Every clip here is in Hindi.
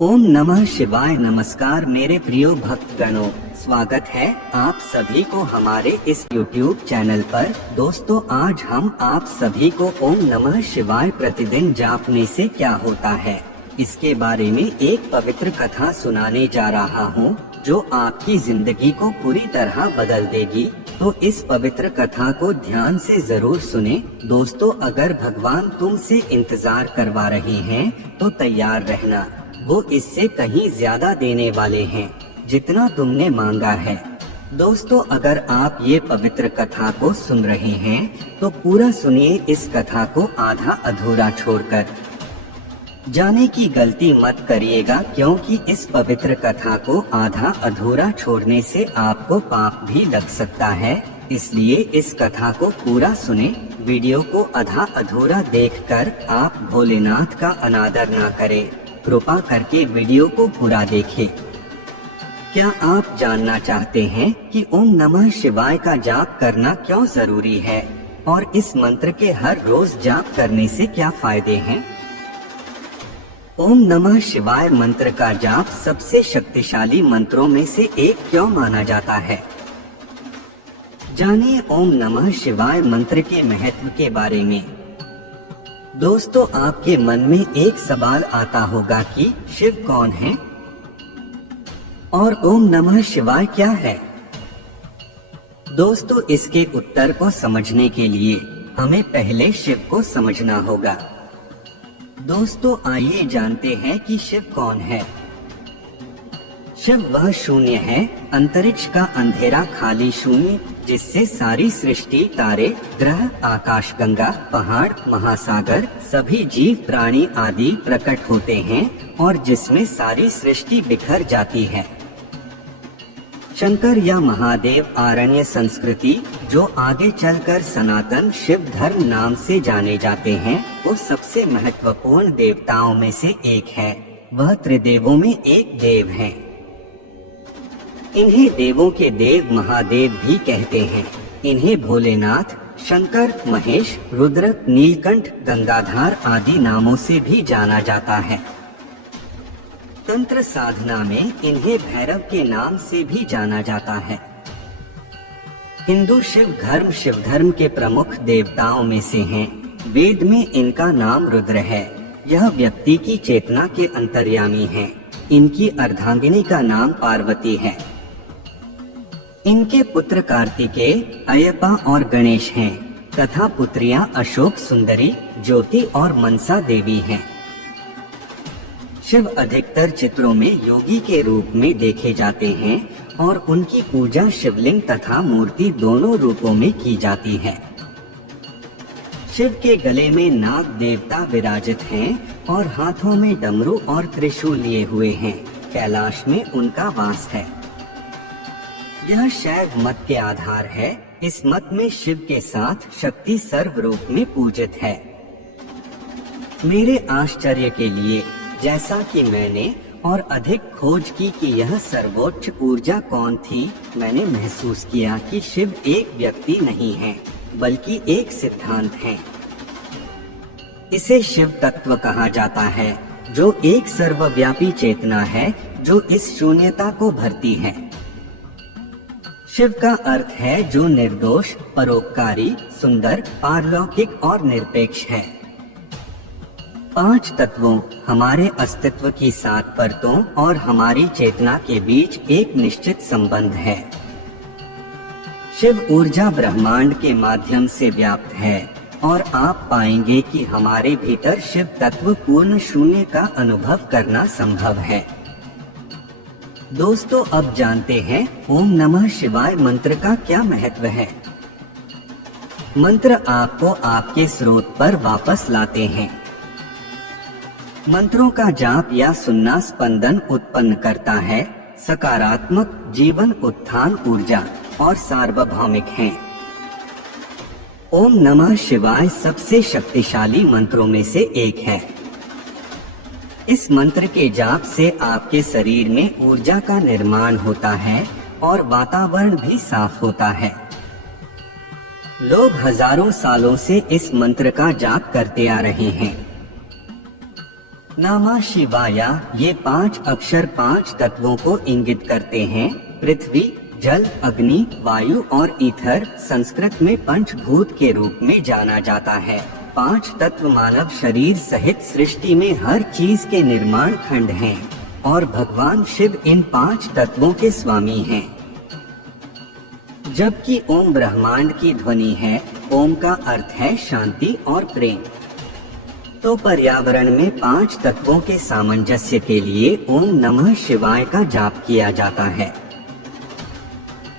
ओम नमः शिवाय। नमस्कार मेरे प्रिय भक्तगणों, स्वागत है आप सभी को हमारे इस YouTube चैनल पर। दोस्तों, आज हम आप सभी को ओम नमः शिवाय प्रतिदिन जापने से क्या होता है इसके बारे में एक पवित्र कथा सुनाने जा रहा हूँ, जो आपकी जिंदगी को पूरी तरह बदल देगी। तो इस पवित्र कथा को ध्यान से जरूर सुने। दोस्तों, अगर भगवान तुमसे इंतजार करवा रहे हैं तो तैयार रहना, वो इससे कहीं ज्यादा देने वाले हैं जितना तुमने मांगा है। दोस्तों, अगर आप ये पवित्र कथा को सुन रहे हैं तो पूरा सुनिए, इस कथा को आधा अधूरा छोड़कर जाने की गलती मत करिएगा, क्योंकि इस पवित्र कथा को आधा अधूरा छोड़ने से आपको पाप भी लग सकता है। इसलिए इस कथा को पूरा सुने। वीडियो को आधा अधूरा देखकर आप भोलेनाथ का अनादर ना करें। कृपा करके वीडियो को पूरा देखें। क्या आप जानना चाहते हैं कि ओम नमः शिवाय का जाप करना क्यों जरूरी है और इस मंत्र के हर रोज जाप करने से क्या फायदे हैं? ओम नमः शिवाय मंत्र का जाप सबसे शक्तिशाली मंत्रों में से एक क्यों माना जाता है? जानिए ओम नमः शिवाय मंत्र के महत्व के बारे में। दोस्तों, आपके मन में एक सवाल आता होगा कि शिव कौन है और ओम नमः शिवाय क्या है? दोस्तों, इसके उत्तर को समझने के लिए हमें पहले शिव को समझना होगा। दोस्तों, आइए जानते हैं कि शिव कौन है। शिव वह शून्य है, अंतरिक्ष का अंधेरा खाली शून्य, जिससे सारी सृष्टि, तारे, ग्रह, आकाशगंगा, पहाड़, महासागर, सभी जीव प्राणी आदि प्रकट होते हैं और जिसमें सारी सृष्टि बिखर जाती है। शंकर या महादेव आरण्य संस्कृति, जो आगे चलकर सनातन शिव धर्म नाम से जाने जाते हैं, वो सबसे महत्वपूर्ण देवताओं में से एक है। वह त्रिदेवों में एक देव है। इन्हें देवों के देव महादेव भी कहते हैं। इन्हें भोलेनाथ, शंकर, महेश, रुद्र, नीलकंठ, गंगाधार आदि नामों से भी जाना जाता है। तंत्र साधना में इन्हें भैरव के नाम से भी जाना जाता है। हिंदू शिव धर्म के प्रमुख देवताओं में से हैं। वेद में इनका नाम रुद्र है। यह व्यक्ति की चेतना के अंतर्यामी हैं। इनकी अर्धांगिनी का नाम पार्वती है। इनके पुत्र कार्तिकेय, अयप्पा और गणेश हैं तथा पुत्रियां अशोक सुंदरी, ज्योति और मनसा देवी हैं। शिव अधिकतर चित्रों में योगी के रूप में देखे जाते हैं और उनकी पूजा शिवलिंग तथा मूर्ति दोनों रूपों में की जाती है। शिव के गले में नाग देवता विराजित हैं और हाथों में डमरू और त्रिशूल लिए हुए हैं। कैलाश में उनका वास है। यह शैव मत के आधार है। इस मत में शिव के साथ शक्ति सर्व रूप में पूजित है। मेरे आश्चर्य के लिए, जैसा कि मैंने और अधिक खोज की कि यह सर्वोच्च ऊर्जा कौन थी, मैंने महसूस किया कि शिव एक व्यक्ति नहीं है, बल्कि एक सिद्धांत है। इसे शिव तत्व कहा जाता है, जो एक सर्वव्यापी चेतना है जो इस शून्यता को भरती है। शिव का अर्थ है जो निर्दोष, परोपकारी, सुंदर, पारलौकिक और निरपेक्ष है। 5 तत्वों, हमारे अस्तित्व की 7 परतों और हमारी चेतना के बीच एक निश्चित संबंध है। शिव ऊर्जा ब्रह्मांड के माध्यम से व्याप्त है और आप पाएंगे कि हमारे भीतर शिव तत्व पूर्ण शून्य का अनुभव करना संभव है। दोस्तों, अब जानते हैं ओम नमः शिवाय मंत्र का क्या महत्व है। मंत्र आपको आपके स्रोत पर वापस लाते हैं। मंत्रों का जाप या सुनना स्पंदन उत्पन्न करता है, सकारात्मक जीवन उत्थान ऊर्जा और सार्वभौमिक है। ओम नमः शिवाय सबसे शक्तिशाली मंत्रों में से एक है। इस मंत्र के जाप से आपके शरीर में ऊर्जा का निर्माण होता है और वातावरण भी साफ होता है। लोग हजारों सालों से इस मंत्र का जाप करते आ रहे हैं। नमः शिवाय ये 5 अक्षर 5 तत्वों को इंगित करते हैं। पृथ्वी, जल, अग्नि, वायु और ईथर संस्कृत में पंचभूत के रूप में जाना जाता है। 5 तत्व मानव शरीर सहित सृष्टि में हर चीज के निर्माण खंड हैं और भगवान शिव इन 5 तत्वों के स्वामी हैं। जबकि ओम ब्रह्मांड की ध्वनि है, ओम का अर्थ है शांति और प्रेम। तो पर्यावरण में 5 तत्वों के सामंजस्य के लिए ओम नमः शिवाय का जाप किया जाता है।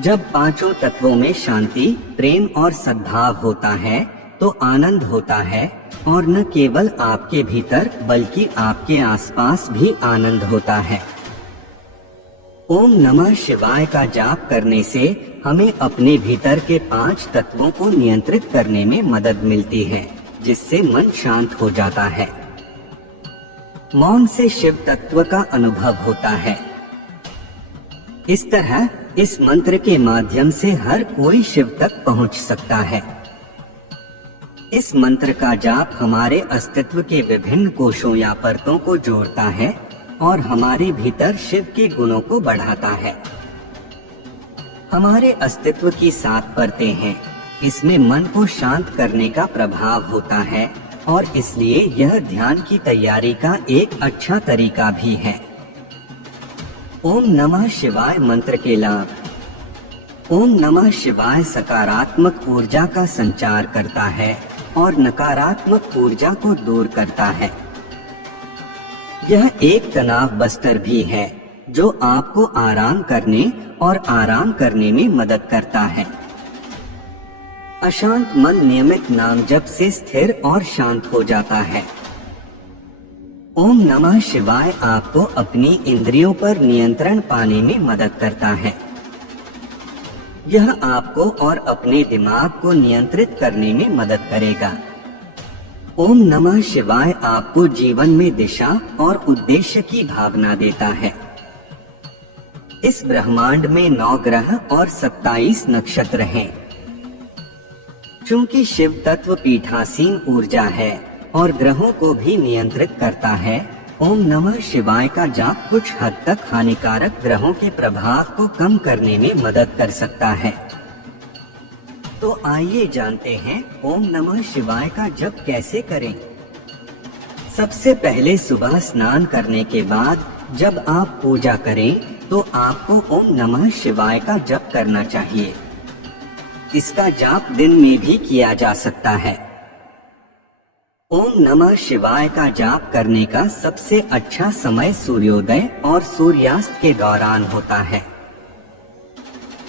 जब 5 तत्वों में शांति, प्रेम और सद्भाव होता है तो आनंद होता है और न केवल आपके भीतर बल्कि आपके आसपास भी आनंद होता है। ओम नमः शिवाय का जाप करने से हमें अपने भीतर के 5 तत्वों को नियंत्रित करने में मदद मिलती है, जिससे मन शांत हो जाता है। मौन से शिव तत्व का अनुभव होता है। इस तरह इस मंत्र के माध्यम से हर कोई शिव तक पहुंच सकता है। इस मंत्र का जाप हमारे अस्तित्व के विभिन्न कोशों या परतों को जोड़ता है और हमारे भीतर शिव के गुणों को बढ़ाता है। हमारे अस्तित्व की 7 परतें हैं। इसमें मन को शांत करने का प्रभाव होता है और इसलिए यह ध्यान की तैयारी का एक अच्छा तरीका भी है। ओम नमः शिवाय मंत्र के लाभ। ओम नमः शिवाय सकारात्मक ऊर्जा का संचार करता है और नकारात्मक ऊर्जा को दूर करता है। यह एक तनाव बस्तर भी है जो आपको आराम करने और आराम करने में मदद करता है। अशांत मन नियमित नाम जप से स्थिर और शांत हो जाता है। ओम नमः शिवाय आपको अपनी इंद्रियों पर नियंत्रण पाने में मदद करता है। यह आपको और अपने दिमाग को नियंत्रित करने में मदद करेगा। ओम नमः शिवाय आपको जीवन में दिशा और उद्देश्य की भावना देता है। इस ब्रह्मांड में 9 ग्रह और 27 नक्षत्र हैं। चूंकि शिव तत्व पीठासीन ऊर्जा है और ग्रहों को भी नियंत्रित करता है, ओम नमः शिवाय का जाप कुछ हद तक हानिकारक ग्रहों के प्रभाव को कम करने में मदद कर सकता है। तो आइए जानते हैं ओम नमः शिवाय का जप कैसे करें। सबसे पहले सुबह स्नान करने के बाद जब आप पूजा करें तो आपको ओम नमः शिवाय का जप करना चाहिए। इसका जाप दिन में भी किया जा सकता है। ओम नमः शिवाय का जाप करने का सबसे अच्छा समय सूर्योदय और सूर्यास्त के दौरान होता है।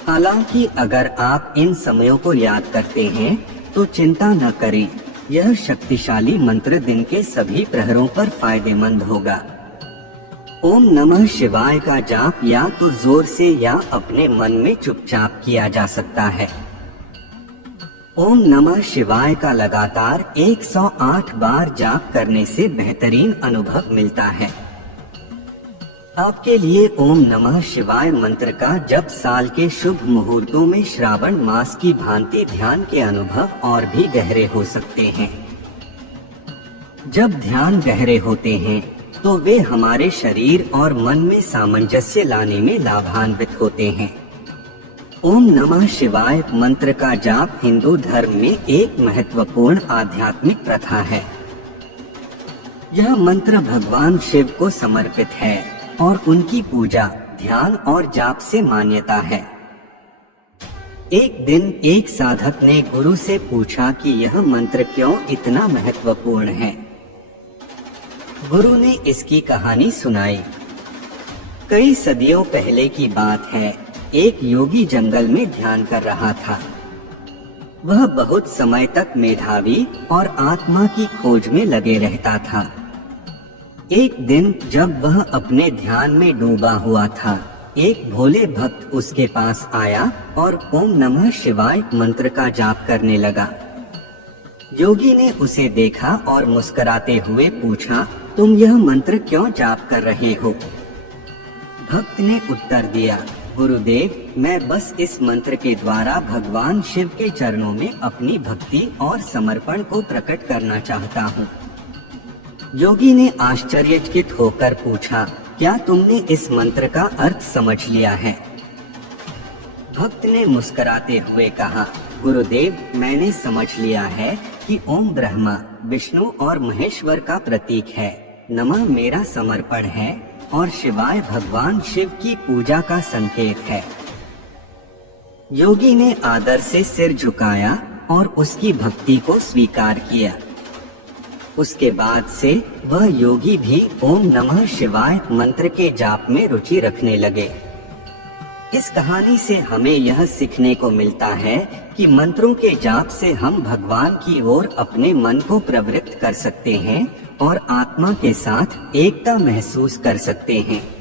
हालांकि अगर आप इन समयों को याद करते हैं तो चिंता न करें, यह शक्तिशाली मंत्र दिन के सभी प्रहरों पर फायदेमंद होगा। ओम नमः शिवाय का जाप या तो जोर से या अपने मन में चुपचाप किया जा सकता है। ओम नमः शिवाय का लगातार 108 बार जाप करने से बेहतरीन अनुभव मिलता है। आपके लिए ओम नमः शिवाय मंत्र का जप साल के शुभ मुहूर्तों में श्रावण मास की भांति ध्यान के अनुभव और भी गहरे हो सकते हैं। जब ध्यान गहरे होते हैं तो वे हमारे शरीर और मन में सामंजस्य लाने में लाभान्वित होते हैं। ओम नमः शिवाय मंत्र का जाप हिंदू धर्म में एक महत्वपूर्ण आध्यात्मिक प्रथा है। यह मंत्र भगवान शिव को समर्पित है और उनकी पूजा, ध्यान और जाप से मान्यता है। एक दिन एक साधक ने गुरु से पूछा कि यह मंत्र क्यों इतना महत्वपूर्ण है। गुरु ने इसकी कहानी सुनाई। कई सदियों पहले की बात है। एक योगी जंगल में ध्यान कर रहा था। वह बहुत समय तक मेधावी और आत्मा की खोज में लगे रहता था। एक दिन जब वह अपने ध्यान में डूबा हुआ था, एक भोले भक्त उसके पास आया और ओम नमः शिवाय मंत्र का जाप करने लगा। योगी ने उसे देखा और मुस्कुराते हुए पूछा, तुम यह मंत्र क्यों जाप कर रहे हो? भक्त ने उत्तर दिया, गुरुदेव, मैं बस इस मंत्र के द्वारा भगवान शिव के चरणों में अपनी भक्ति और समर्पण को प्रकट करना चाहता हूँ। योगी ने आश्चर्यचकित होकर पूछा, क्या तुमने इस मंत्र का अर्थ समझ लिया है? भक्त ने मुस्कुराते हुए कहा, गुरुदेव, मैंने समझ लिया है कि ओम ब्रह्मा, विष्णु और महेश्वर का प्रतीक है, नमः मेरा समर्पण है और शिवाय भगवान शिव की पूजा का संकेत है। योगी ने आदर से सिर झुकाया और उसकी भक्ति को स्वीकार किया। उसके बाद से वह योगी भी ओम नमः शिवाय मंत्र के जाप में रुचि रखने लगे। इस कहानी से हमें यह सीखने को मिलता है कि मंत्रों के जाप से हम भगवान की ओर अपने मन को प्रवृत्त कर सकते हैं और आत्मा के साथ एकता महसूस कर सकते हैं।